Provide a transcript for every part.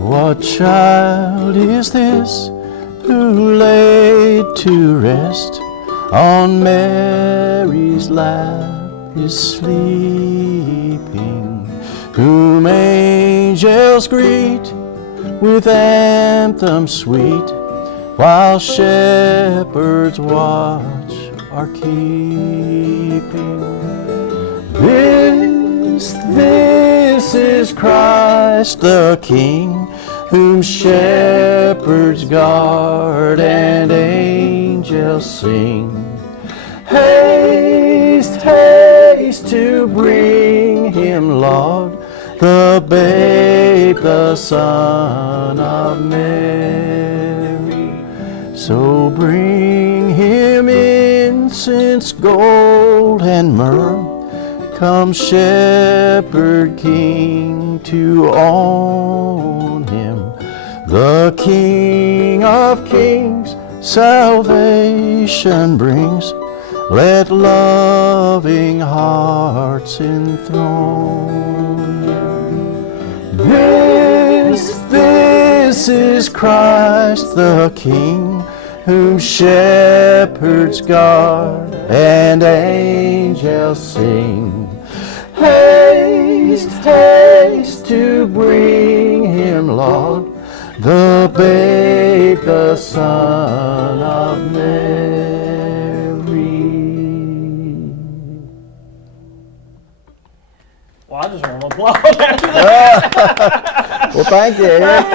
What child is this who laid to rest on Mary's lap is sleeping, whom angels greet with anthems sweet, while shepherds watch are keeping? This is Christ the King, whom shepherds guard and angels sing. Haste, haste to bring him, Lord, the babe, the Son of Mary. So bring him incense, gold, and myrrh. Come, Shepherd King, to own him, the King of Kings, salvation brings. Let loving hearts enthrone him. This is Christ the King, whom shepherds guard and angels sing. Haste, haste to bring him, Lord, the babe, the Son of Mary. Well, I just want to applaud after that. Well, thank you, Eric.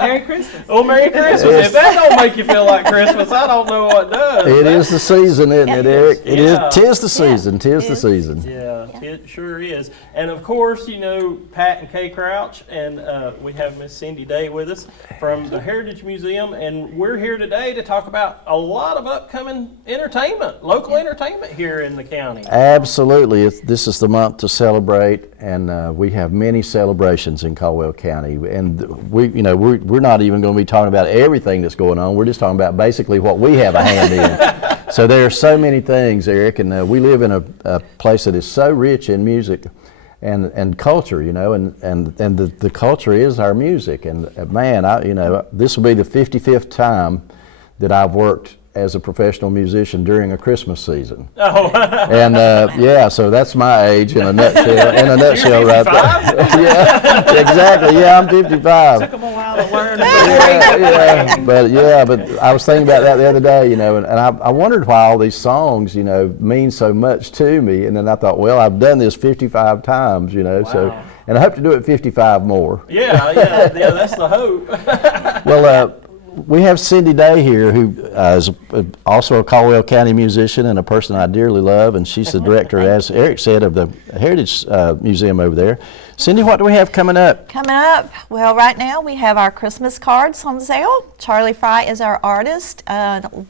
Merry Christmas. Well, Merry Christmas. If that don't make you feel like Christmas, I don't know what does. It is the season, isn't it, Eric? It is. Yeah. 'Tis the season. 'Tis the season. Yeah, it sure is. And of course, you know, Pat and Kay Crouch, and we have Miss Cindy Day with us from the Heritage Museum, and we're here today to talk about a lot of upcoming entertainment, local entertainment here in the county. Absolutely. This is the month to celebrate, and we have many celebrations in Caldwell County. And we're not even going to be talking about everything that's going on. We're just talking about basically what we have a hand in. So there are so many things, Eric, and we live in a place that is so rich in music and culture, you know, and the culture is our music. And man, this will be the 55th time that I've worked as a professional musician during a Christmas season. Oh. And yeah, so that's my age in a nutshell. In a nutshell, right there. Yeah, exactly. Yeah, I'm 55. Took them a while to learn. But I was thinking about that the other day, you know, and I wondered why all these songs, you know, mean so much to me. And then I thought, well, I've done this 55 times, you know, so, and I hope to do it 55 more. Yeah, that's the hope. Well, we have Cindy Day here, who is also a Caldwell County musician and a person I dearly love, and she's the director, as Eric said, of the Heritage Museum over there. Cindy, what do we have coming up? Coming up, well, right now we have our Christmas cards on sale. Charlie Fry is our artist.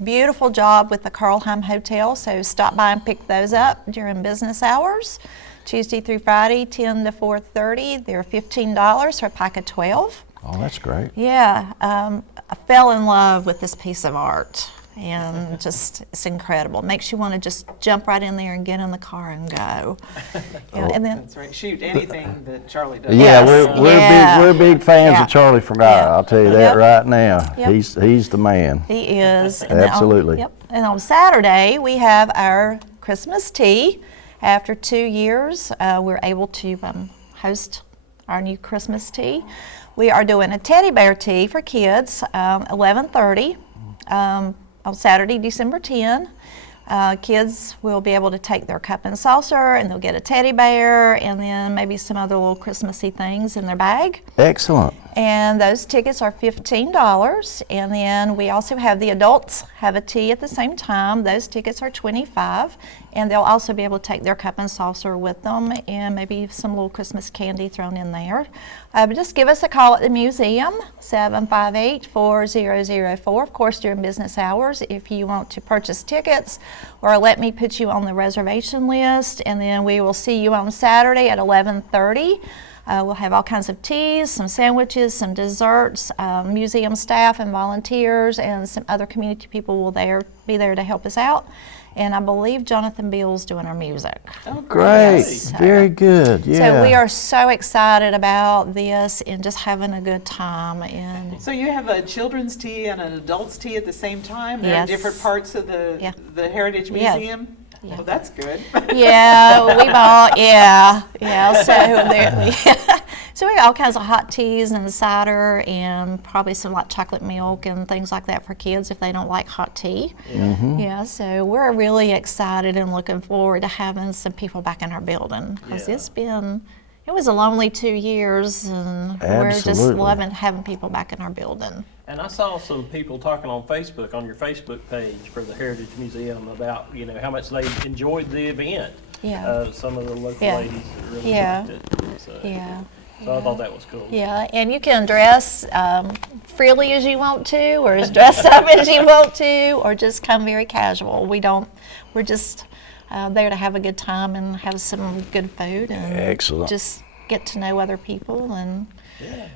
Beautiful job with the Carlheim Hotel, so stop by and pick those up during business hours. Tuesday through Friday, 10 to 4:30. They're $15 for a pack of 12. Oh, that's great. Yeah, I fell in love with this piece of art, and just it's incredible. Makes you want to just jump right in there and get in the car and go. And then That's right. Shoot anything that Charlie does. Yeah, Yes. we're big fans Yeah. of Charlie Fry. Yeah. I'll tell you that Yep. right now. Yep. He's the man. he is. And Absolutely. And on Saturday we have our Christmas tea. After 2 years, we're able to host our new Christmas tea. We are doing a teddy bear tea for kids, 11:30 on Saturday, December 10. Kids will be able to take their cup and saucer, and they'll get a teddy bear, and then maybe some other little Christmassy things in their bag. Excellent. And those tickets are $15. And then we also have the adults have a tea at the same time. Those tickets are $25. And they'll also be able to take their cup and saucer with them, and maybe some little Christmas candy thrown in there. But just give us a call at the museum, 758-4004, of course, during business hours. If you want to purchase tickets, or let me put you on the reservation list, and then we will see you on Saturday at 11:30. We'll have all kinds of teas, some sandwiches, some desserts, museum staff and volunteers, and some other community people will be there to help us out. And I believe Jonathan Beal's doing our music. Oh, Great, Yes. very good, yeah. So we are so excited about this and just having a good time. And So you have a children's tea and an adult's tea at the same time? They're in Yes. different parts of the Yeah. Heritage Yeah. Museum? Yeah. Well, that's good. yeah, we've all so we got all kinds of hot teas and cider and probably some like chocolate milk and things like that for kids if they don't like hot tea. Yeah, so we're really excited and looking forward to having some people back in our building because it was a lonely 2 years, and we're just Absolutely. loving having people back in our building. And I saw some people talking on Facebook, on your Facebook page for the Heritage Museum about, how much they enjoyed the event. Yeah. Some of the local Yeah. ladies really Yeah. liked it. So, Yeah. so I thought that was cool. Yeah, and you can dress freely as you want to, or as dressed up as you want to, or just come very casual. We're just there to have a good time and have some good food and Excellent. just get to know other people and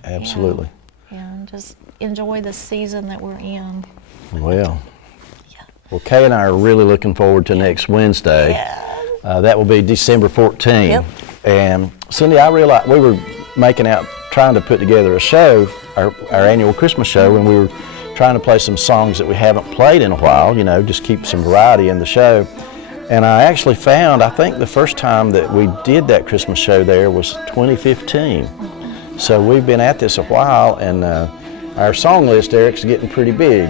Absolutely. and just enjoy the season that we're in. Well, Kay and I are really looking forward to next Wednesday. That will be December 14th. Yep. And Cindy, I realized we were trying to put together a show, our annual Christmas show, and we were trying to play some songs that we haven't played in a while, just keep some variety in the show. And I actually found, I think the first time that we did that Christmas show there was 2015. So we've been at this a while, and our song list, Eric's getting pretty big.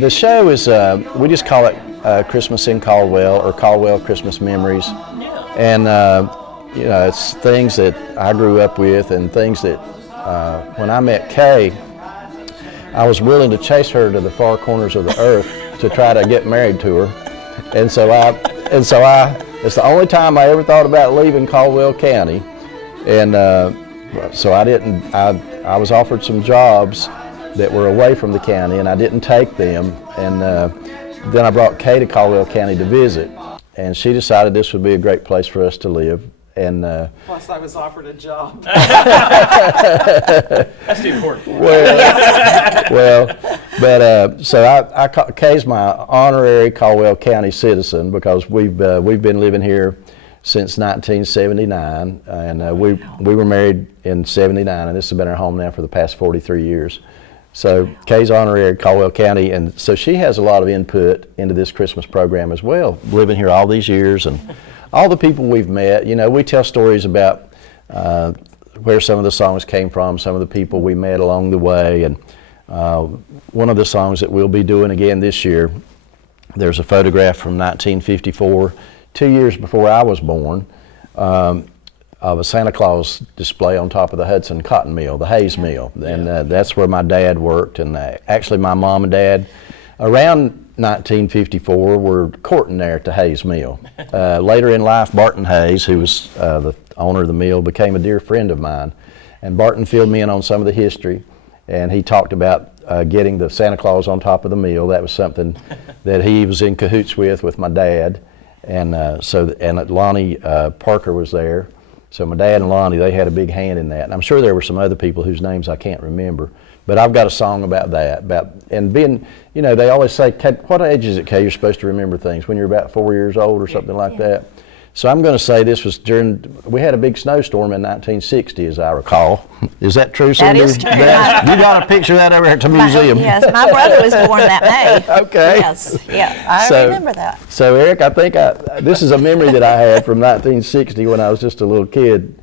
The show is, we just call it Christmas in Caldwell, or Caldwell Christmas Memories. And it's things that I grew up with, and things that when I met Kay, I was willing to chase her to the far corners of the earth to try to get married to her. And so it's the only time I ever thought about leaving Caldwell County. And so I was offered some jobs that were away from the county, and I didn't take them. And then I brought Kay to Caldwell County to visit, and she decided this would be a great place for us to live. And Plus, I was offered a job. That's the important part. so Kay's my honorary Caldwell County citizen because we've been living here since 1979, and we were married in '79, and this has been our home now for the past 43 years. So Kay's honorary Caldwell County, and so she has a lot of input into this Christmas program as well, living here all these years, and all the people we've met. We tell stories about where some of the songs came from, some of the people we met along the way, and one of the songs that we'll be doing again this year, there's a photograph from 1954, 2 years before I was born, of a Santa Claus display on top of the Hudson Cotton Mill, the Hayes Mill, and that's where my dad worked. And actually my mom and dad, around 1954, were courting there at the Hayes Mill. Later in life, Barton Hayes, who was the owner of the mill, became a dear friend of mine. And Barton filled me in on some of the history, and he talked about getting the Santa Claus on top of the mill. That was something that he was in cahoots with my dad. And Lonnie Parker was there. So my dad and Lonnie, they had a big hand in that. And I'm sure there were some other people whose names I can't remember. But I've got a song about that, and being, they always say, what age is it, Kay, you're supposed to remember things? When you're about 4 years old or something like that. So I'm going to say this was we had a big snowstorm in 1960, as I recall. Is that true, Cindy? That is true. You got a picture of that over at the museum. Yes, my brother was born that May. Okay. Yes, I remember that. So Eric, I think this is a memory that I had from 1960 when I was just a little kid,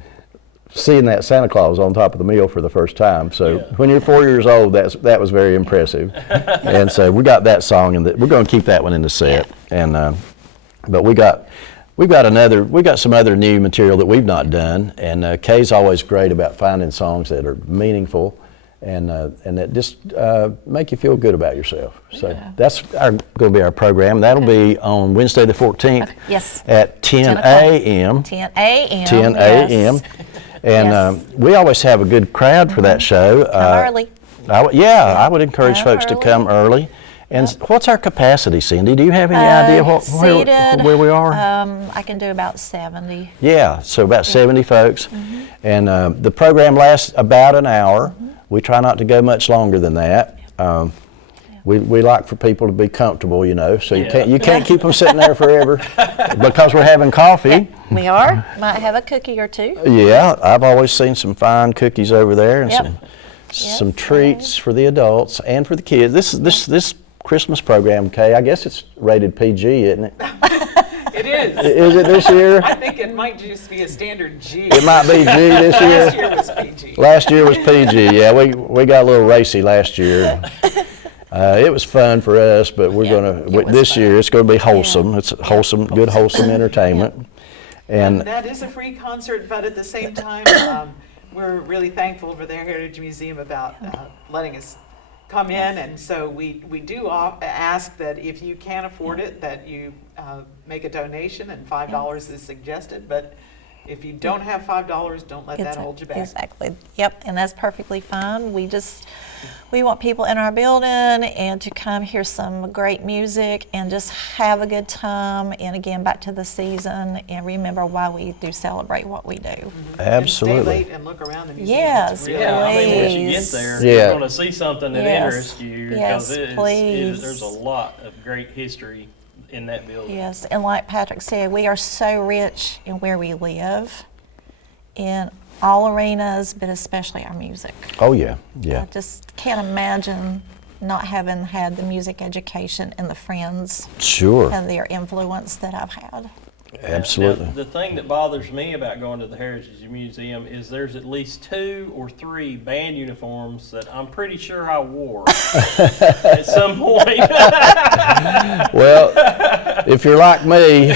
seeing that Santa Claus on top of the mill for the first time. So when you're 4 years old, that was very impressive. And so we got that song, and we're going to keep that one in the set. And but we got some other new material that we've not done. And Kay's always great about finding songs that are meaningful and that just make you feel good about yourself. So that's going to be our program. That'll be on Wednesday the 14th. Yes. At 10 a.m. 10 a.m. 10 a.m. And we always have a good crowd for that show. Come early. I would encourage Come folks to early. come early. And what's our capacity, Cindy? Do you have any idea where we are? I can do about 70. Yeah, so about 70 folks. And the program lasts about an hour. We try not to go much longer than that. We like for people to be comfortable, you know, so you can't keep them sitting there forever because we're having coffee. We are. Might have a cookie or two. Yeah, I've always seen some fine cookies over there and some treats for the adults and for the kids. This Christmas program, Kay, I guess it's rated PG, isn't it? It is. Is it this year? I think it might just be a standard G. It might be G this year. Last year was PG. Last year was PG, yeah. We got a little racy last year. It was fun for us, but this year it's going to be wholesome. It's wholesome, good wholesome entertainment. And that is a free concert, but at the same time, we're really thankful for the Heritage Museum about letting us come in, and so we do ask that if you can't afford it, that you make a donation, and $5 is suggested, but if you don't have $5, don't let that hold you back. Exactly. Yep, and that's perfectly fine. We want people in our building and to come hear some great music and just have a good time. And again, back to the season and remember why we do celebrate what we do. Absolutely. And stay late and look around the museum. Yes, It's Yeah, I mean, once you get there, you're going to see something that interests you because there's a lot of great history in that building. Yes, and like Patrick said, we are so rich in where we live, in all arenas, but especially our music. Oh yeah, yeah. I just can't imagine not having had the music education and the friends Sure. and their influence that I've had. Absolutely. Now, the thing that bothers me about going to the Heritage Museum is there's at least 2 or 3 band uniforms that I'm pretty sure I wore at some point. Well, if you're like me,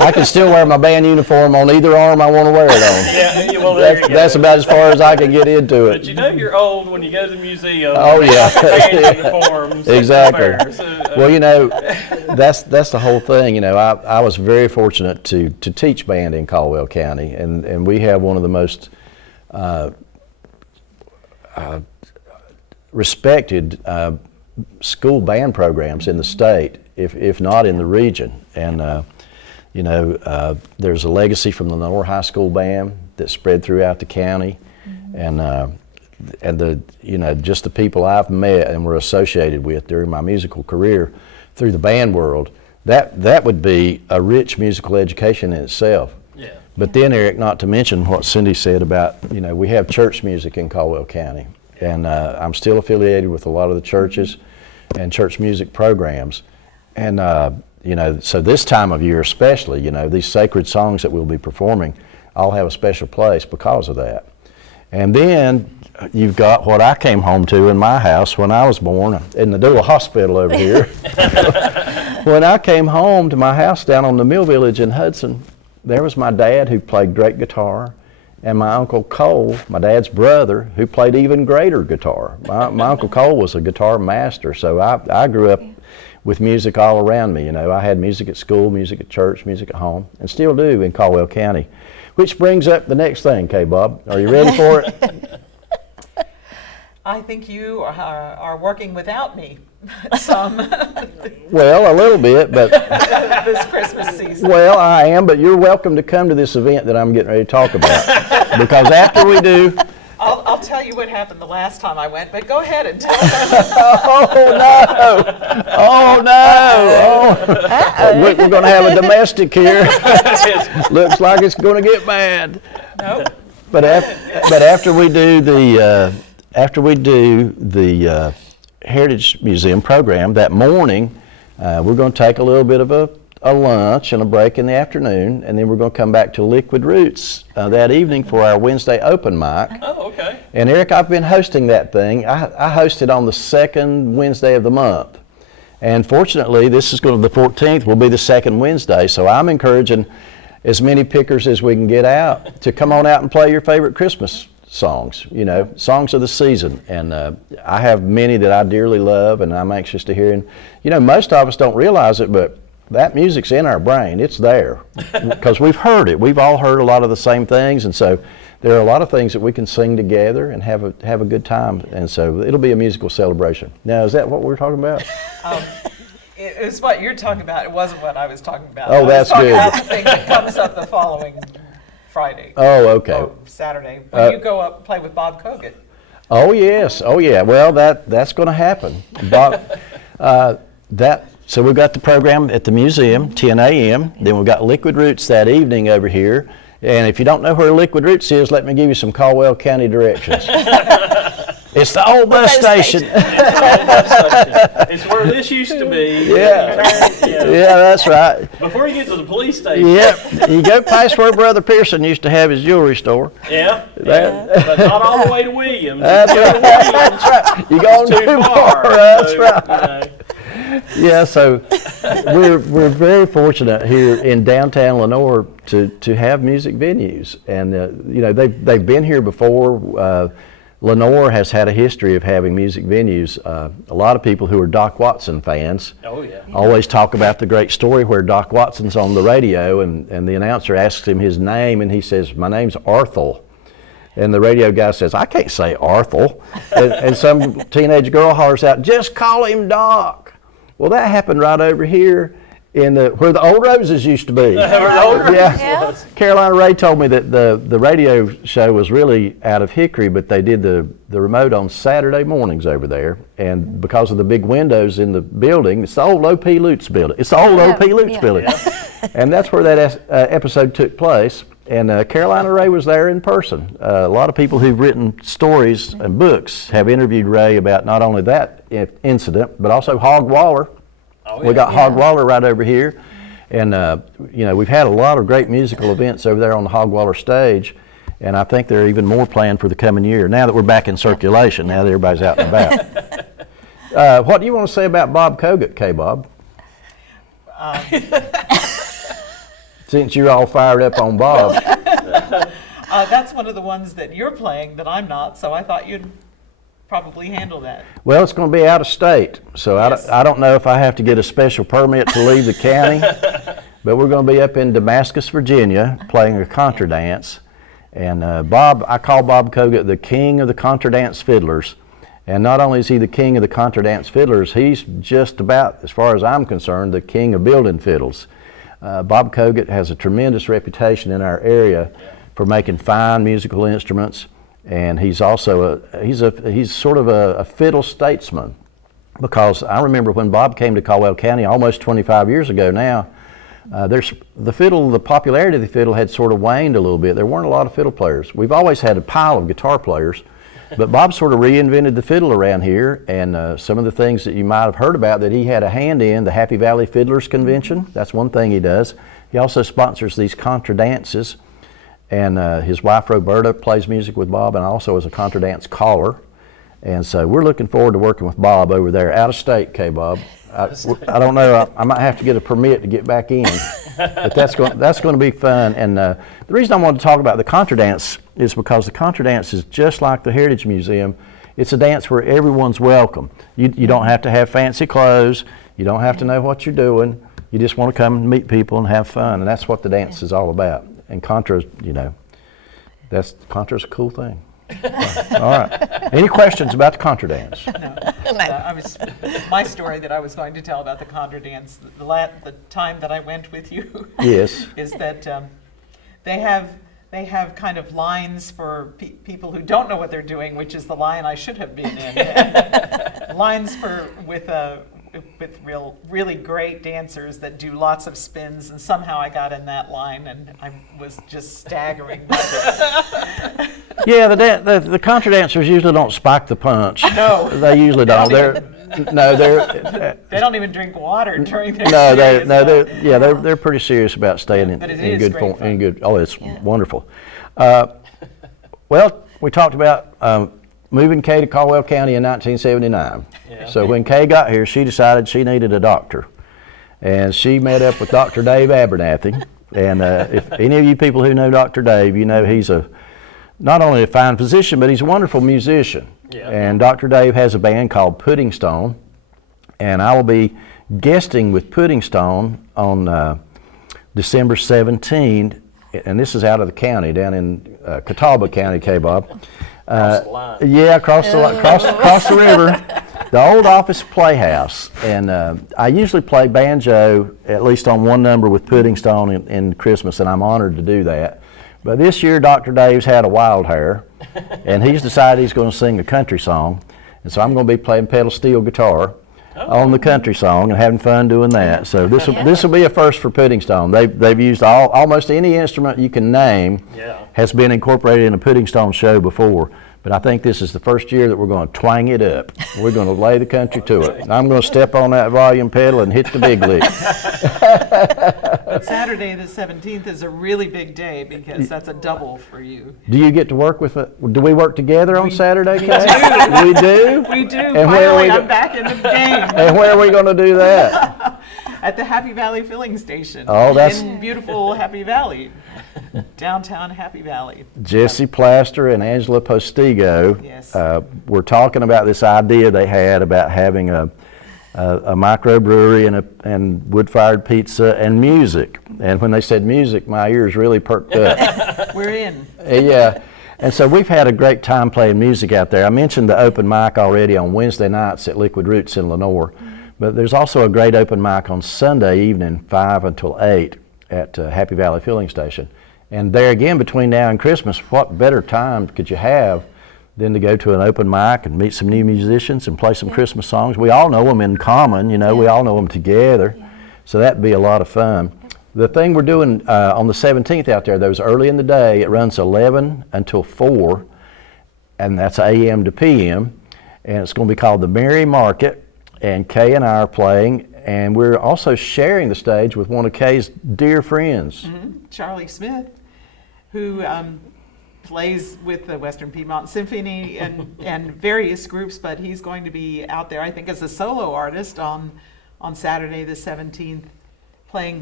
I can still wear my band uniform on either arm I want to wear it on. Yeah, well, there you go. That's about as far as I can get into But it. you know you're old when you go to the museum. Oh, yeah. Band uniforms. Exactly. So, Well, you know, that's the whole thing. You know, I was very fortunate to teach band in Caldwell County, and we have one of the most respected school band programs in the state, if not in the region. And you know, there's a legacy from the North High School band that spread throughout the county, and the just the people I've met and were associated with during my musical career through the band world. That would be a rich musical education in itself. yeah. But then, Eric, not to mention what Cindy said about, we have church music in Caldwell County, and I'm still affiliated with a lot of the churches and church music programs. And, so this time of year especially, these sacred songs that we'll be performing all have a special place because of that. And then you've got what I came home to in my house when I was born, in the Dual Hospital over here. When I came home to my house down on the Mill Village in Hudson, there was my dad who played great guitar, and my Uncle Cole, my dad's brother, who played even greater guitar. My Uncle Cole was a guitar master, so I grew up with music all around me. I had music at school, music at church, music at home, and still do in Caldwell County. Which brings up the next thing, K-Bob. Are you ready for it? I think you are working without me some Well, a little bit, but this Christmas season. well, I am, but you're welcome to come to this event that I'm getting ready to talk about. Because after we do, I'll tell you what happened the last time I went, but go ahead and tell me. oh no, we're going to have a domestic here. Looks like it's going to get bad. Nope. But after we do the Heritage Museum program that morning, we're going to take a little bit of a lunch and a break in the afternoon, and then we're going to come back to Liquid Roots that evening for our Wednesday open mic. Oh, okay. And Eric, I've been hosting that thing. I host it on the second Wednesday of the month. And fortunately, the 14th will be the second Wednesday, so I'm encouraging as many pickers as we can get out to come on out and play your favorite Christmas songs, songs of the season. And I have many that I dearly love, and I'm anxious to hear. And, most of us don't realize it, but that music's in our brain. It's there because we've heard it. We've all heard a lot of the same things, and so there are a lot of things that we can sing together and have a good time, and so it'll be a musical celebration. Now, is that what we're talking about? It's what you're talking about. It wasn't what I was talking about. Oh, that's I was talking good. about the thing that comes up the following Friday. Oh, okay. Or Saturday, when you go up and play with Bob Kogut. Oh yes, oh yeah. Well, that's going to happen. Bob, so we've got the program at the museum, 10 a.m. Then we've got Liquid Roots that evening over here. And if you don't know where Liquid Roots is, let me give you some Caldwell County directions. It's the old bus station. It's where this used to be. Yeah. Yeah, that's right. Before you get to the police station. Yep. You go past where Brother Pearson used to have his jewelry store. Yeah. That- But not all the way to Williams. That's right. That's right. You go too far. That's So, right. Yeah, so we're very fortunate here in downtown Lenoir to have music venues, and you know they've been here before. Lenoir has had a history of having music venues. A lot of people who are Doc Watson fans Oh, yeah. always talk about the great story where Doc Watson's on the radio and the announcer asks him his name and he says, "My name's Arthel." And the radio guy says, "I can't say Arthel." And some teenage girl hollers out, "Just call him Doc." Well, that happened right over here in where the old roses used to be. Yeah. Carolina Ray told me that the radio show was really out of Hickory, but they did the remote on Saturday mornings over there. And because of the big windows in the building, it's the old O.P. Lutz building. It's the old O.P. Lutz building. And that's where that episode took place. And Carolina Ray was there in person. A lot of people who've written stories and books have interviewed Ray about not only that incident, but also Hog Waller. Oh, We got Hog Waller right over here. And, you know, we've had a lot of great musical events over there on the Hog Waller stage. And I think there are even more planned for the coming year. Now that we're back in circulation, now that everybody's out and about. What do you want to say about Bob Kogut, K-Bob? Since you're all fired up on Bob. That's one of the ones that you're playing that I'm not, so I thought you'd probably handle that. Well, it's going to be out of state, so Yes. I don't know if I have to get a special permit to leave the county, but we're going to be up in Damascus, Virginia, playing a contra dance. And Bob, I call Bob Kogut the king of the contra dance fiddlers. And not only is he the king of the contra dance fiddlers, he's just about, as far as I'm concerned, the king of building fiddles. Bob Kogut has a tremendous reputation in our area for making fine musical instruments, and he's also he's sort of a fiddle statesman, because I remember when Bob came to Caldwell County almost 25 years ago now. The popularity of the fiddle had sort of waned a little bit. There weren't a lot of fiddle players. We've always had a pile of guitar players, but Bob sort of reinvented the fiddle around here, and some of the things that you might have heard about that he had a hand in, the Happy Valley Fiddlers Convention, that's one thing he does. He also sponsors these contra dances, and his wife Roberta plays music with Bob and also is a contra dance caller. And so we're looking forward to working with Bob over there, out of state, K-Bob. I don't know, I might have to get a permit to get back in, but that's going to be fun. And the reason I wanted to talk about the contra dance is because the contra dance is just like the Heritage Museum. It's a dance where everyone's welcome. You don't have to have fancy clothes. You don't have to know what you're doing. You just want to come and meet people and have fun, and that's what the dance is all about. And contra, contra's a cool thing. All right. Any questions about the contra dance? My story that I was going to tell about the contra dance, the time that I went with you, Yes. is that they have kind of lines for people who don't know what they're doing, which is the line I should have been in. Lines with really great dancers that do lots of spins, and somehow I got in that line, and I was just staggering by it. Yeah, the contra dancers usually don't spike the punch. No. They usually don't. They don't even drink water during their they're pretty serious about staying But it in is good great form. fun. In good. Oh, it's wonderful. Well, we talked about moving Kay to Caldwell County in 1979. Yeah. So when Kay got here, she decided she needed a doctor, and she met up with Dr. Dave Abernathy. And if any of you people who know Dr. Dave, you know he's not only a fine physician, but he's a wonderful musician. Yeah. And Dr. Dave has a band called Pudding Stone, and I will be guesting with Pudding Stone on December 17th and this is out of the county, down in Catawba County, K-Bob. Across the line. Yeah, across the river. The old office playhouse, and I usually play banjo at least on one number with Pudding Stone in Christmas, and I'm honored to do that. But this year, Dr. Dave's had a wild hair, and he's decided he's going to sing a country song, and so I'm going to be playing pedal steel guitar on the country song and having fun doing that. So this will be a first for Pudding Stone. They've used almost any instrument you can name has been incorporated in a Pudding Stone show before. But I think this is the first year that we're going to twang it up. We're going to lay the country to it. And I'm going to step on that volume pedal and hit the big lick. But Saturday the 17th is a really big day because that's a double for you. Do you get to work with do we work together on Saturday, Kay? We do? We do. And Finally, I'm back in the game. And where are we going to do that? At the Happy Valley filling station. Oh, that's in beautiful Happy Valley. Downtown Happy Valley. Jesse Plaster and Angela Postigo. Yes. Were talking about this idea they had about having a microbrewery and wood-fired pizza and music. And when they said music, my ears really perked up. We're in. Yeah. And so we've had a great time playing music out there. I mentioned the open mic already on Wednesday nights at Liquid Roots in Lenoir. But there's also a great open mic on Sunday evening, 5 until 8 at Happy Valley Filling Station. And there again, between now and Christmas, what better time could you have than to go to an open mic and meet some new musicians and play some Christmas songs? We all know them in common, we all know them together. So that'd be a lot of fun. The thing we're doing on the 17th out there, though, is early in the day. It runs 11 until 4, and that's a.m. to p.m. And it's going to be called the Merry Market. And Kay and I are playing, and we're also sharing the stage with one of Kay's dear friends. Charlie Smith, who plays with the Western Piedmont Symphony and various groups, but he's going to be out there, I think, as a solo artist on Saturday the 17th, playing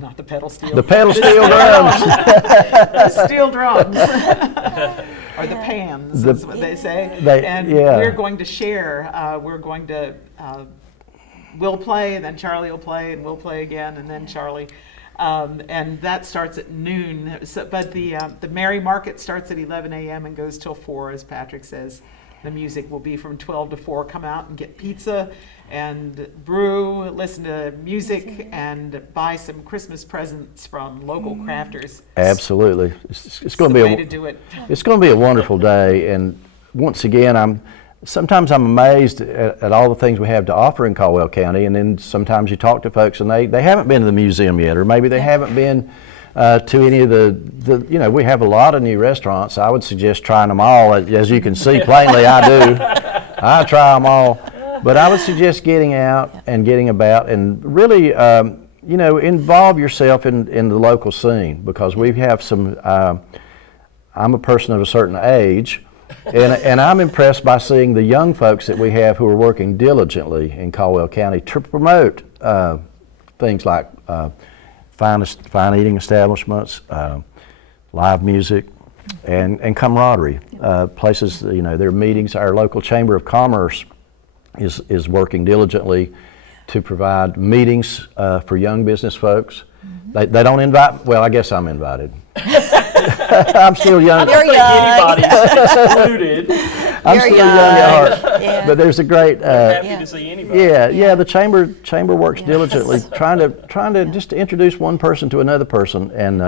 not the pedal steel. The pedal steel drums. The steel drums. Or the pans, is what they say. We're going to share. We'll play, and then Charlie will play, and we'll play again, and then Charlie. And that starts at noon. But the Merry Market starts at 11 a.m. and goes till 4, as Patrick says. The music will be from 12 to 4. Come out and get pizza and brew, listen to music, and buy some Christmas presents from local crafters. Absolutely. It's going to be the way to do it. It's going to be a wonderful day. And once again, sometimes I'm amazed at all the things we have to offer in Caldwell County, and then sometimes you talk to folks and they haven't been to the museum yet, or maybe they haven't been to any of the we have a lot of new restaurants. I would suggest trying them all. As you can see plainly, I do. I try them all. But I would suggest getting out and getting about and really, involve yourself in the local scene, because we have some, I'm a person of a certain age, and I'm impressed by seeing the young folks that we have who are working diligently in Caldwell County to promote things like fine eating establishments, live music, and camaraderie. Places, their meetings. Our local Chamber of Commerce is working diligently to provide meetings for young business folks. They don't invite, well, I guess I'm invited. I'm still young. You're young. Anybody's excluded. I'm still young at heart. Yeah. But there's a great Happy to see anybody. the chamber works diligently trying to just introduce one person to another person, and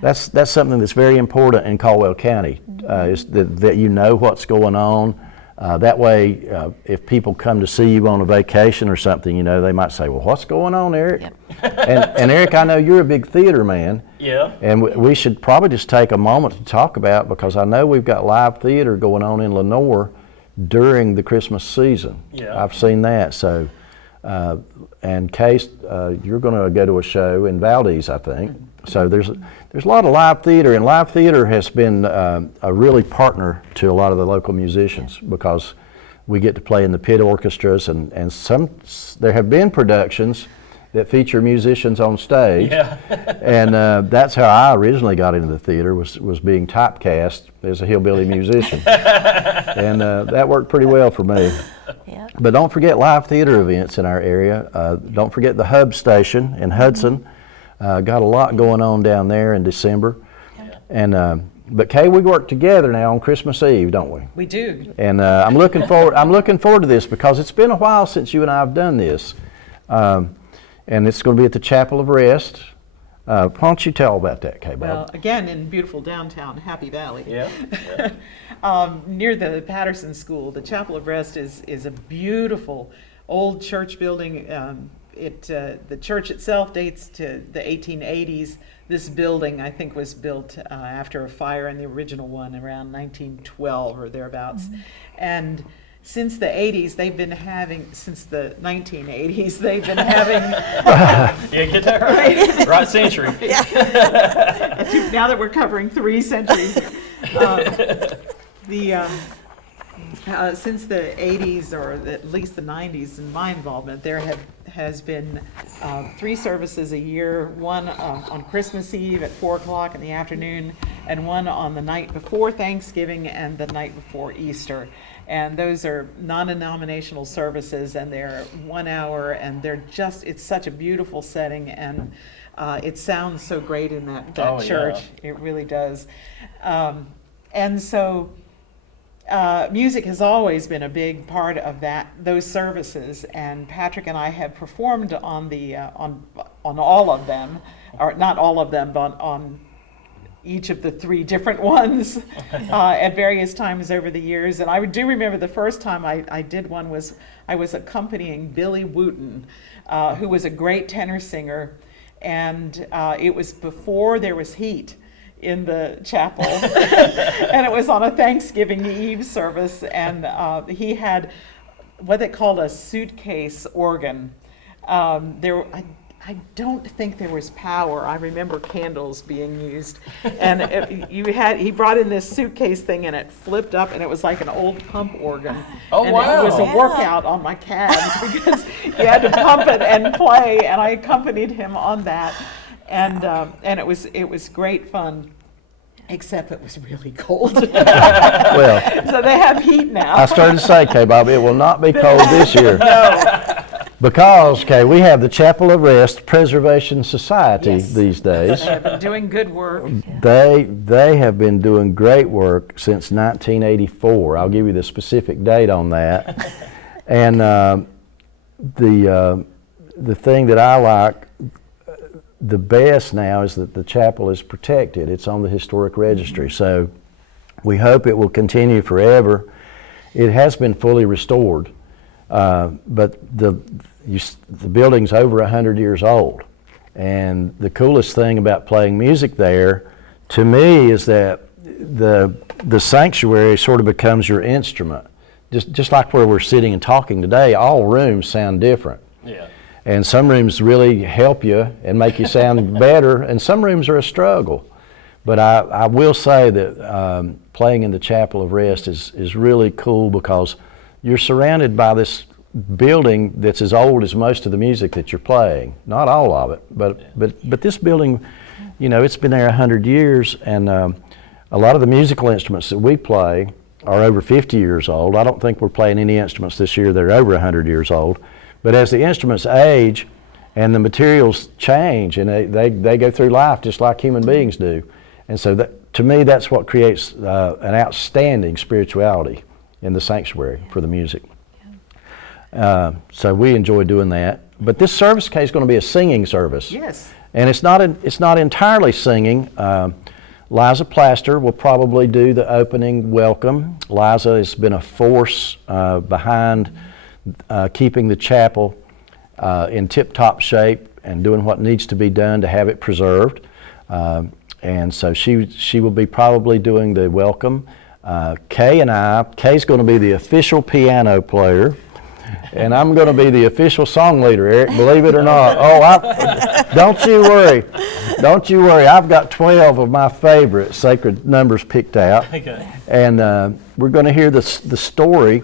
that's something that's very important in Caldwell County, is that you know what's going on. That way, if people come to see you on a vacation or something, they might say, well, what's going on, Eric? Yep. And Eric, I know you're a big theater man. Yeah. And we should probably just take a moment to talk about, because I know we've got live theater going on in Lenoir during the Christmas season. Yeah. I've seen that. So, and Case, you're going to go to a show in Valdez, I think. So there's a lot of live theater, and live theater has been a really partner to a lot of the local musicians, because we get to play in the pit orchestras, and there have been productions that feature musicians on stage. Yeah. And that's how I originally got into the theater, was being typecast as a hillbilly musician. And that worked pretty well for me. Yeah. But don't forget live theater events in our area. Don't forget the Hub Station in Hudson. Got a lot going on down there in December. And but Kay, we work together now on Christmas Eve, don't we? We do. And I'm looking forward. I'm looking forward to this because it's been a while since you and I have done this, and it's going to be at the Chapel of Rest. Why don't you tell about that, Kay? Well, again, in beautiful downtown Happy Valley. Yeah. Near the Patterson School, the Chapel of Rest is a beautiful old church building. The church itself dates to the 1880s. This building, I think, was built after a fire in the original one around 1912 or thereabouts. And since the 1980s, they've been having, Yeah, get that right. Right century. now that we're covering 3 centuries, since the 80s, or at least the 90s, in my involvement, there has been 3 services a year, one on Christmas Eve at 4 o'clock in the afternoon, and one on the night before Thanksgiving and the night before Easter. And those are non-denominational services, and they're 1 hour, and it's such a beautiful setting, and it sounds so great in that church. Yeah. It really does. And so music has always been a big part of those services, and Patrick and I have performed on on all of them, or not all of them, but on each of the 3 different ones at various times over the years. And I do remember the first time I did one I was accompanying Billy Wooten, who was a great tenor singer, and it was before there was heat in the chapel, and it was on a Thanksgiving Eve service, and he had what they called a suitcase organ. I don't think there was power. I remember candles being used, and he brought in this suitcase thing, and it flipped up, and it was like an old pump organ. Oh, and wow. It was a workout on my calves because he had to pump it and play, and I accompanied him on that. And it was great fun, except it was really cold. Well, so they have heat now. I started to say, Kay Bob, it will not be cold this year. No. Because, Kay, we have the Chapel of Rest Preservation Society these days. They have been doing good work. They have been doing great work since 1984. I'll give you the specific date on that. And the thing that I like the best now is that the chapel is protected. It's on the historic registry, so we hope it will continue forever. It has been fully restored, but the building's over 100 years old. And the coolest thing about playing music there, to me, is that the sanctuary sort of becomes your instrument. Just like where we're sitting and talking today, all rooms sound different. Yeah. And some rooms really help you and make you sound better, and some rooms are a struggle. But I will say that playing in the Chapel of Rest is really cool because you're surrounded by this building that's as old as most of the music that you're playing. Not all of it, but this building, it's been there 100 years, and a lot of the musical instruments that we play are over 50 years old. I don't think we're playing any instruments this year that are over 100 years old. But as the instruments age and the materials change, and they go through life just like human beings do. And so to me, that's what creates an outstanding spirituality in the sanctuary for the music. So we enjoy doing that. But this service case is going to be a singing service. Yes. And it's not entirely singing. Liza Plaster will probably do the opening welcome. Liza has been a force behind keeping the chapel in tip-top shape and doing what needs to be done to have it preserved. And so she will be probably doing the welcome. Kay's going to be the official piano player, and I'm going to be the official song leader, Eric, believe it or not. Don't you worry. Don't you worry. I've got 12 of my favorite sacred numbers picked out. Okay. And we're going to hear the story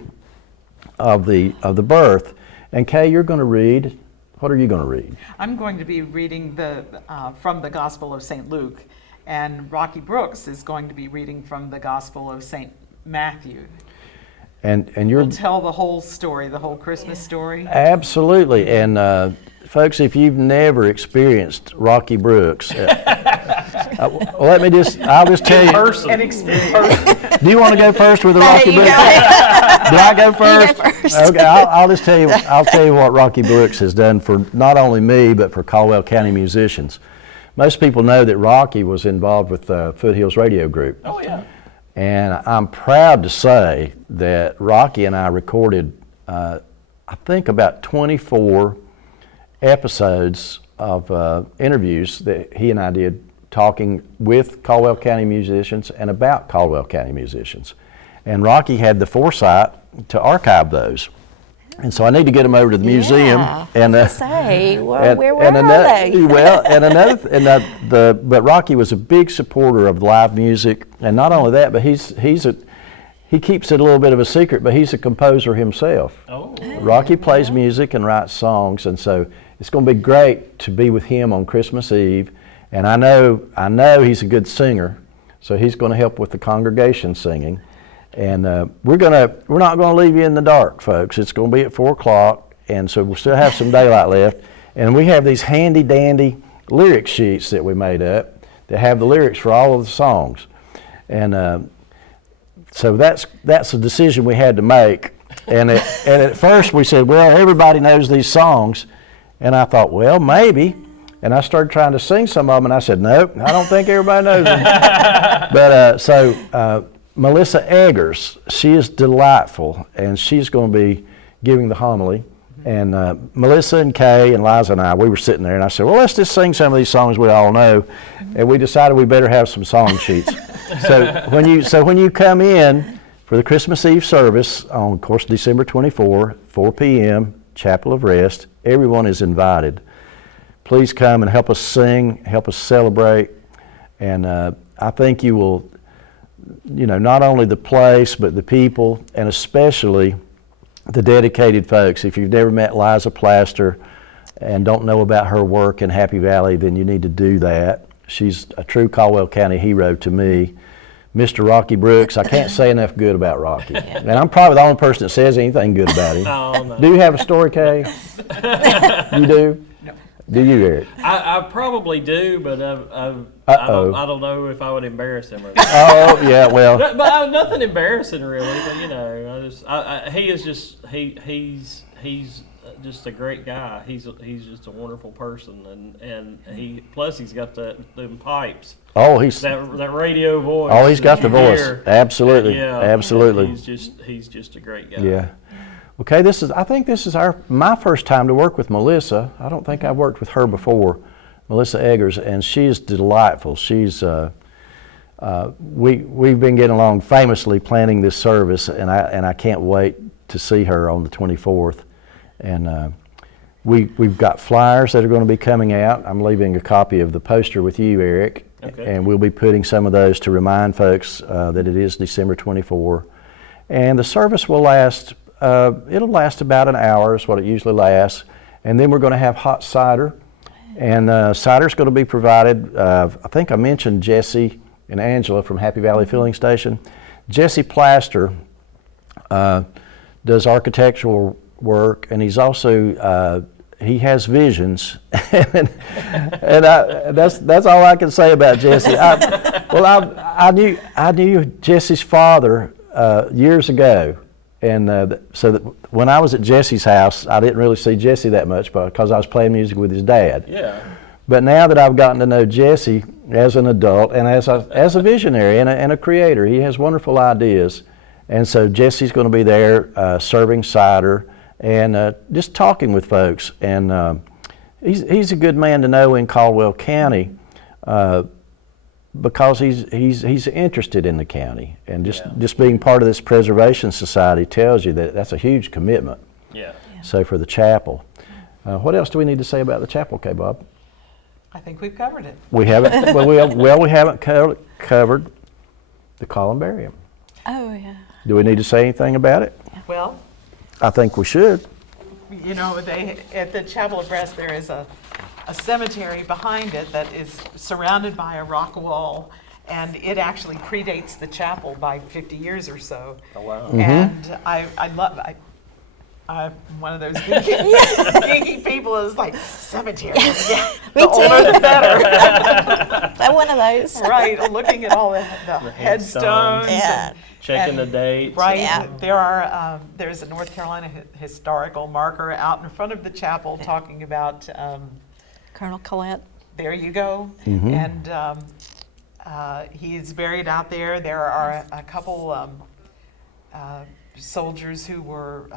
of the birth. And Kay, you're going to read. What are you going to read? I'm going to be reading from the Gospel of St. Luke, and Rocky Brooks is going to be reading from the Gospel of St. Matthew. And you're We'll tell the whole story, the whole Christmas story. Absolutely. And folks, if you've never experienced Rocky Brooks, I'll just tell you. An experience. Do you want to go first with the There Rocky you Brooks? go. Do I go first? You go first. Okay, I'll just tell you. I'll tell you what Rocky Brooks has done for not only me but for Caldwell County musicians. Most people know that Rocky was involved with Foothills Radio Group. Oh, yeah. And I'm proud to say that Rocky and I recorded, I think, about 24 episodes of interviews that he and I did talking with Caldwell County musicians and about Caldwell County musicians. And Rocky had the foresight to archive those. And so I need to get them over to the museum. And Say, where and are another, they? Well, and another, but Rocky was a big supporter of live music, and not only that, but he keeps it a little bit of a secret, but he's a composer himself. Oh. Rocky plays music and writes songs, and so it's going to be great to be with him on Christmas Eve. And I know he's a good singer, so he's going to help with the congregation singing. And we're not going to leave you in the dark, folks. It's going to be at 4 o'clock, and so we'll still have some daylight left. And we have these handy dandy lyric sheets that we made up that have the lyrics for all of the songs. And so that's a decision we had to make. And at first we said, well, everybody knows these songs. And I thought, well, maybe. And I started trying to sing some of them, and I said, nope, I don't think everybody knows them. But Melissa Eggers, she is delightful, and she's going to be giving the homily. And Melissa and Kay and Liza and I, we were sitting there, and I said, well, let's just sing some of these songs we all know. And we decided we better have some song sheets. So when you come in for the Christmas Eve service on, of course, December 24, 4 p.m., Chapel of Rest, everyone is invited. Please come and help us sing, help us celebrate. And I think you will, not only the place, but the people, and especially the dedicated folks. If you've never met Liza Plaster and don't know about her work in Happy Valley, then you need to do that. She's a true Caldwell County hero to me. Mr. Rocky Brooks, I can't say enough good about Rocky. And I'm probably the only person that says anything good about him. Oh, no. Do you have a story, Kay? You do? No. Do you, Eric? I probably do, but I don't know if I would embarrass him or not. Oh, yeah, well. But nothing embarrassing really. But he's just a great guy. He's just a wonderful person, and he's got them pipes. Oh, he's that radio voice. Oh, he's got the voice. Hear. Absolutely, Yeah, absolutely. He's just a great guy. Yeah. Okay, I think this is my first time to work with Melissa. I don't think I've worked with her before, Melissa Eggers, and she's delightful. She's we've been getting along famously planning this service, and I can't wait to see her on the 24th. And we've got flyers that are going to be coming out. I'm leaving a copy of the poster with you, Eric. Okay. And we'll be putting some of those to remind folks that it is December 24. And the service will last, it'll last about an hour is what it usually lasts. And then we're going to have hot cider. And cider's going to be provided, I think I mentioned Jesse and Angela from Happy Valley Filling Station. Jesse Plaster does architectural work, and he's also he has visions, and that's all I can say about Jesse. I knew Jesse's father years ago, and so that when I was at Jesse's house, I didn't really see Jesse that much because I was playing music with his dad. Yeah. But now that I've gotten to know Jesse as an adult and as a visionary and a creator, he has wonderful ideas, and so Jesse's going to be there serving cider and just talking with folks. And he's a good man to know in Caldwell County because he's interested in the county, and just being part of this preservation society tells you that that's a huge commitment. Yeah. So for the chapel, what else do we need to say about the chapel, K. Bob? I think we've covered it. We haven't. we haven't covered the columbarium. Oh, yeah. Do we need to say anything about it? Well, I think we should. At the Chapel of Rest, there is a cemetery behind it that is surrounded by a rock wall, and it actually predates the chapel by 50 years or so. Oh, wow. And I I'm one of those geeky people who's like, cemeteries. Yeah, Me the older too. the better. I'm one of those. Right, looking at all the headstones. Yeah. and- Checking the and- dates. Right, Yeah. there's a North Carolina historical marker out in front of the chapel talking about, Colonel Collette. there you go. And he's buried out there. There are a couple soldiers who were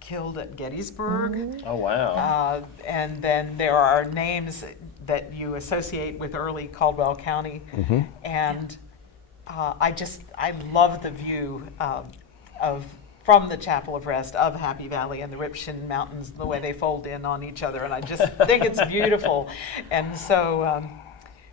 killed at Gettysburg. Oh, wow. And then there are names that you associate with early Caldwell County. And I love the view from the Chapel of Rest of Happy Valley and the Ripshin Mountains, the way they fold in on each other. And I just think it's beautiful. And so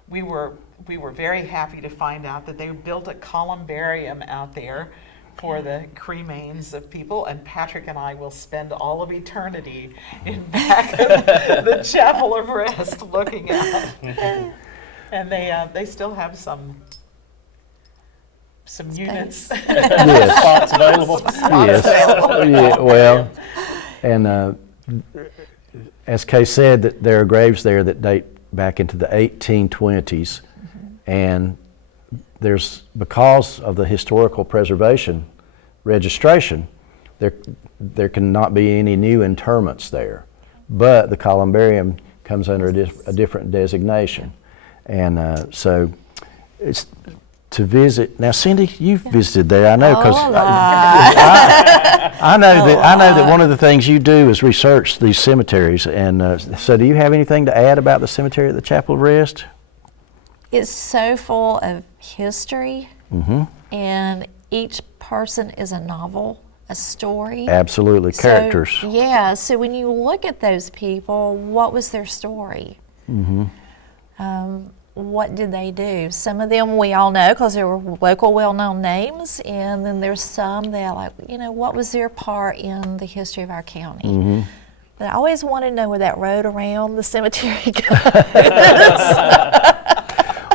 we were very happy to find out that they built a columbarium out there for the cremains of people, and Patrick and I will spend all of eternity in back of the Chapel of Rest looking out. And they still have some units. Yes. Spots available. Yes. Yeah, well, and as Kay said, that there are graves there that date back into the 1820s, and there's, because of the historical preservation registration, there cannot be any new interments there, but the columbarium comes under a different designation, and so it's to visit. Now, Cindy, you've visited there, I know, because I know that one of the things you do is research these cemeteries, and so do you have anything to add about the cemetery at the Chapel of Rest? It's so full of history, and each person is a novel, a story. Absolutely, characters. So, yeah, so when you look at those people, what was their story? What did they do? Some of them we all know because they were local well-known names, and then there's some that like, what was their part in the history of our county? But I always want to know where that road around the cemetery goes.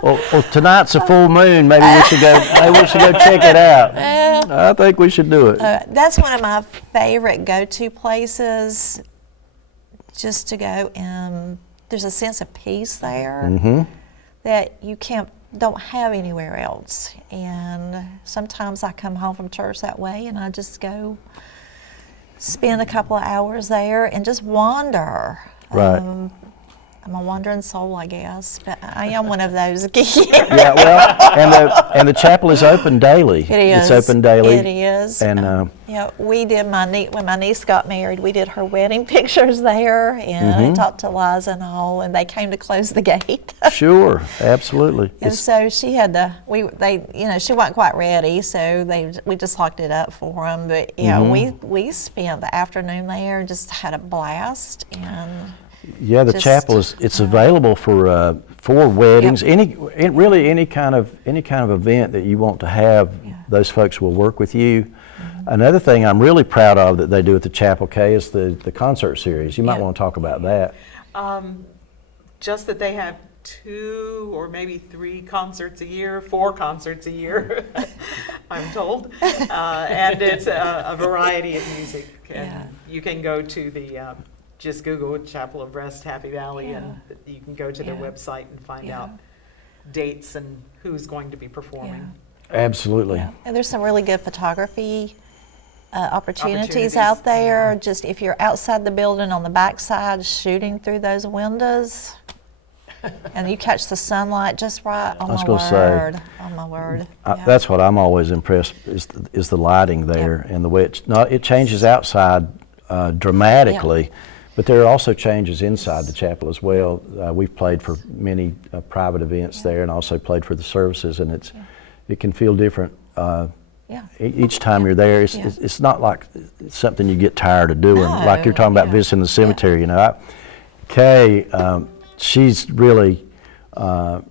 Well, tonight's a full moon. Maybe we should go check it out. I think we should do it. That's one of my favorite go-to places, just to go, and there's a sense of peace there that you don't have anywhere else. And sometimes I come home from church that way, and I just go spend a couple of hours there and just wander. Right. I'm a wandering soul, I guess, but I am one of those. Yeah, well, and the chapel is open daily. It is. It's open daily. It is. And yeah, we did when my niece got married, we did her wedding pictures there, and I talked to Liza and all, and they came to close the gate. Sure, absolutely. And so she had she wasn't quite ready, so we just locked it up for them. But yeah, we spent the afternoon there, just had a blast, and. Yeah, the chapel it's available for weddings, any kind of event that you want to have. Those folks will work with you. Another thing I'm really proud of that they do at the chapel, Kay, is the concert series. You might want to talk about that. Just that they have 2 or maybe 3 concerts a year, 4 concerts a year, I'm told, and it's a variety of music. And you can go to the just Google Chapel of Rest, Happy Valley, and you can go to their website and find out dates and who's going to be performing. Absolutely. And there's some really good photography opportunities out there. Just if you're outside the building on the backside, shooting through those windows, and you catch the sunlight just right. Oh my word! That's what I'm always impressed is the lighting there and the way it changes outside dramatically. But there are also changes inside the chapel as well. We've played for many private events there, and also played for the services, and it can feel different each time you're there. It's not like something you get tired of doing, like you're talking about visiting the cemetery. Kay, she's really. I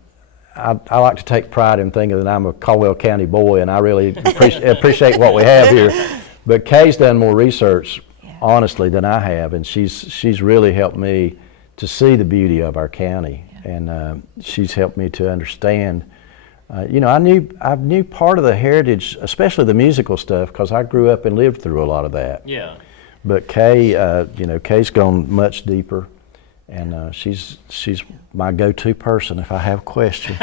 like to take pride in thinking that I'm a Caldwell County boy, and I really appreciate what we have here. But Kay's done more research, honestly, than I have, and she's really helped me to see the beauty of our county, and she's helped me to understand. I knew part of the heritage, especially the musical stuff, because I grew up and lived through a lot of that. Yeah. But Kay, Kay's gone much deeper, and she's my go-to person if I have a question.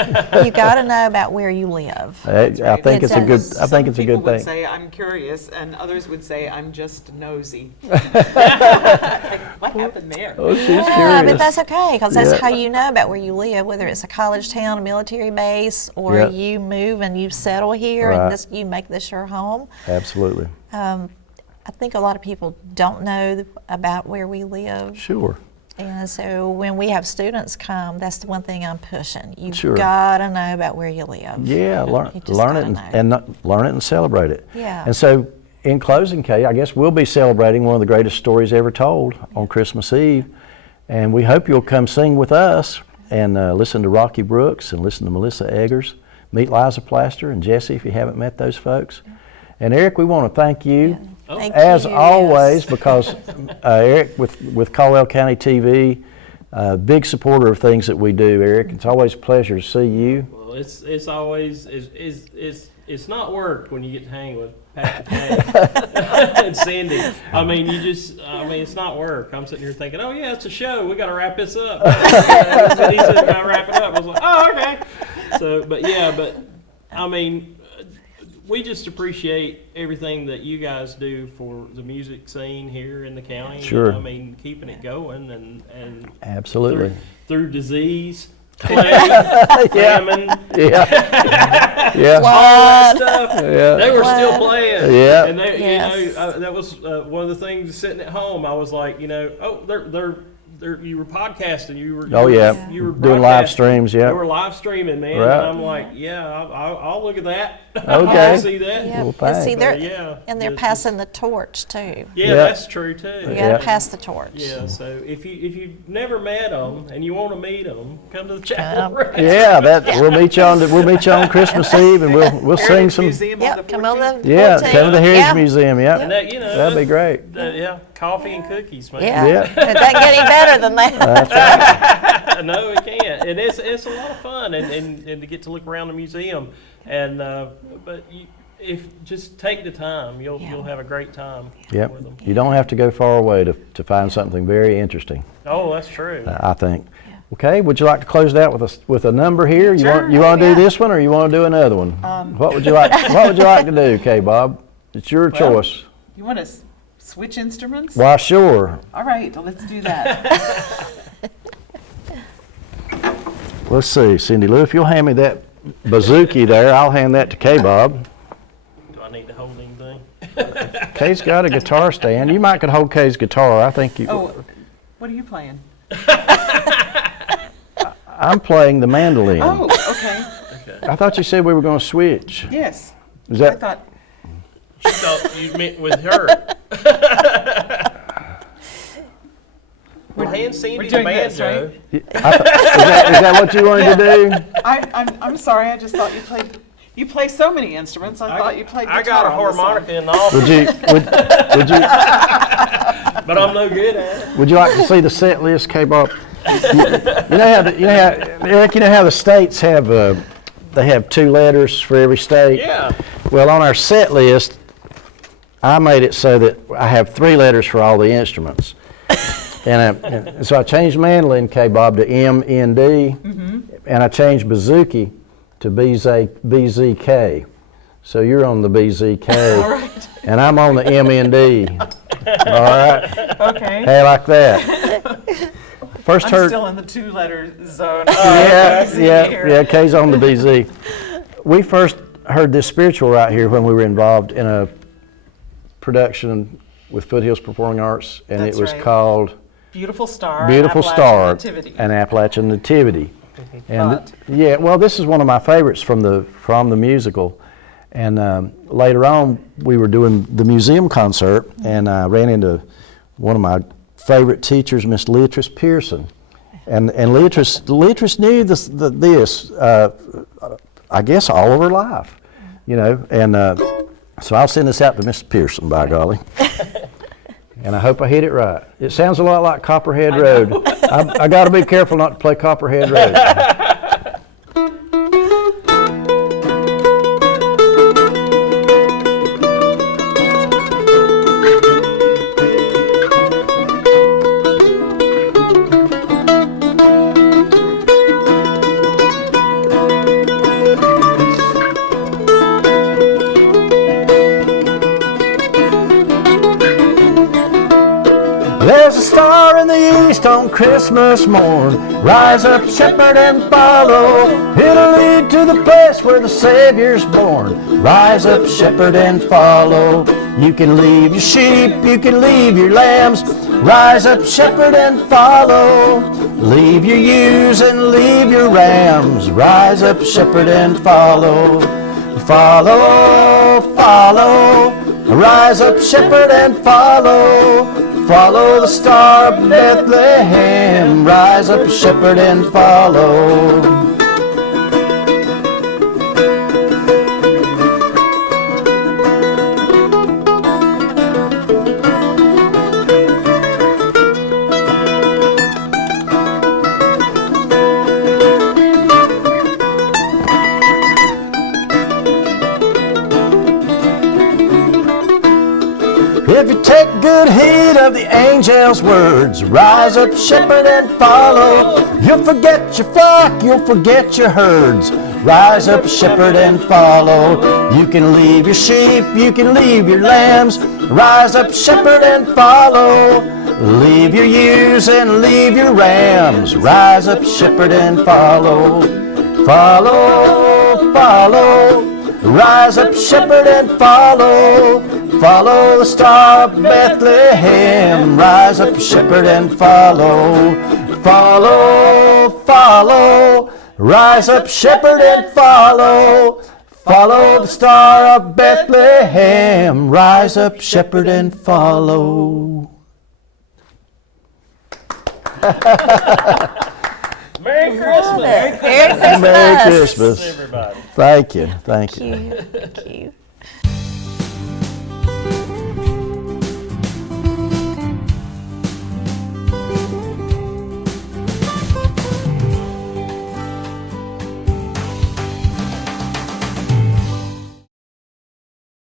You got to know about where you live. I think it's a good. I think it's a good Some people would thing. say, I'm curious, and others would say, I'm just nosy. What happened there? Oh, she's Yeah, curious. but that's okay, because that's Yeah. how you know about where you live, whether it's a college town, a military base, or Yeah. you move and you settle here Right. and you make this your home. Absolutely. I think a lot of people don't know about where we live. Sure. And so when we have students come, that's the one thing I'm pushing. You've Sure. got to know about where you live. Yeah, learn You just it gotta and, know. and not, learn it and celebrate it. Yeah. And so, in closing, Kay, I guess we'll be celebrating one of the greatest stories ever told on Christmas Eve, and we hope you'll come sing with us and listen to Rocky Brooks and listen to Melissa Eggers, meet Liza Plaster and Jesse if you haven't met those folks. And Eric, we want to thank you. Thank As you, always, yes. because Eric with Caldwell County TV, big supporter of things that we do, Eric. It's always a pleasure to see you. Well, it's always it's not work when you get to hang with Pat and Cindy. I mean, it's not work. I'm sitting here thinking, oh yeah, it's a show. We got to wrap this up. He said, "We gotta wrap it up." I was like, oh okay. So, but I mean, we just appreciate everything that you guys do for the music scene here in the county. Sure. I mean, keeping it going and Absolutely. through disease, plague, famine, Yeah. Yeah. all that stuff. Yeah. They were still playing. Yeah. And they, Yes. that was one of the things sitting at home. I was like, you were podcasting. You were Oh yeah. you were Doing live broadcasting. streams. They Yeah. were live streaming, man. Right. And I'm like, yeah, I'll look at that. Okay. I'll see that. Yeah, Well, and see, thanks. they're, Yeah. and they're It's- passing the torch too. Yeah, Yeah. that's true too. You got to Yeah. pass the torch. Yeah, so if you've never met them and you want to meet them, come to the chapel. Yeah. We'll meet you on Christmas Eve, and we'll sing Heritage some. Museum on Yep, the come on 14th. the Yeah. 14th. Come to the Heritage Yeah. Museum. Yeah. And that, That'd be great. Yeah, coffee and cookies, man. Yeah. Yeah. It doesn't get any better than that. No, it can't. And it's a lot of fun, and to get to look around the museum, and but if just take the time, you'll have a great time Yep. with them. You don't have to go far away to find something very interesting, Oh, that's true. I think. Okay, would you like to close it out with a number here? Sure, You want to yeah. do this one, or you want to do another one? What would you like? What would you like to do, K. Bob? It's your choice. You want to switch instruments? Why, sure. All right, well, let's do that. Let's see, Cindy Lou, if you'll hand me that bazooki there, I'll hand that to K. Bob. Do I need to hold anything? Kay's got a guitar stand. You might could hold Kay's guitar. I think you. Oh, what are you playing? I'm playing the mandolin. Oh, okay. I thought you said we were going to switch. Yes. Is I that? thought, She thought you meant with her. Well, hand Cindy We're the doing this, banjo. right? Is that what you wanted to do? I'm sorry, I just thought you play so many instruments, I thought you played guitar I got a on this one. harmonica in the office, Would you but I'm no good at it. would you like to see the set list, K. Bob? Eric, you know how the states have they have 2 letters for every state. Yeah. Well, on our set list, I made it so that I have 3 letters for all the instruments. And so I changed mandolin, K-Bob, to M-N-D, and I changed bouzouki to BZK. So you're on the BZK, All right, and I'm on the M-N-D. All right? okay. Hey, like that. First I'm heard. still in the 2-letter zone. Yeah, K's on the BZ. We first heard this spiritual right here when we were involved in a production with Foothills Performing Arts, and That's it was right. called Beautiful Star. Beautiful Appalachian Star, Nativity. an Appalachian Nativity. And But- yeah, well, this is one of my favorites from the musical. And later on, we were doing the museum concert, and I ran into one of my favorite teachers, Miss Leatrice Pearson. And Leatrice knew this, I guess, all of her life, you know. And so I'll send this out to Miss Pearson, by golly. And I hope I hit it right. It sounds a lot like Copperhead Road. I got to be careful not to play Copperhead Road. Christ on Christmas morn. Rise up, shepherd, and follow. It'll lead to the place where the Savior's born. Rise up, shepherd, and follow. You can leave your sheep, you can leave your lambs. Rise up, shepherd, and follow. Leave your ewes and leave your rams. Rise up, shepherd, and follow. Follow, follow. Rise up, shepherd, and follow. Follow the star of Bethlehem. Rise up, shepherd, and follow. If you take good heed of the angel's words, rise up, shepherd, and follow. You'll forget your flock, you'll forget your herds. Rise up, shepherd, and follow. You can leave your sheep, you can leave your lambs. Rise up, shepherd, and follow. Leave your ewes and leave your rams. Rise up, shepherd, and follow. Follow, follow. Rise up, shepherd, and follow. Follow the star of Bethlehem. Rise up, shepherd, and follow. Follow, follow. Rise up, shepherd, and follow. Follow the star of Bethlehem. Rise up, shepherd, and follow. Merry Christmas. Merry Christmas. Merry Christmas. Everybody. Thank you, thank you. Thank you.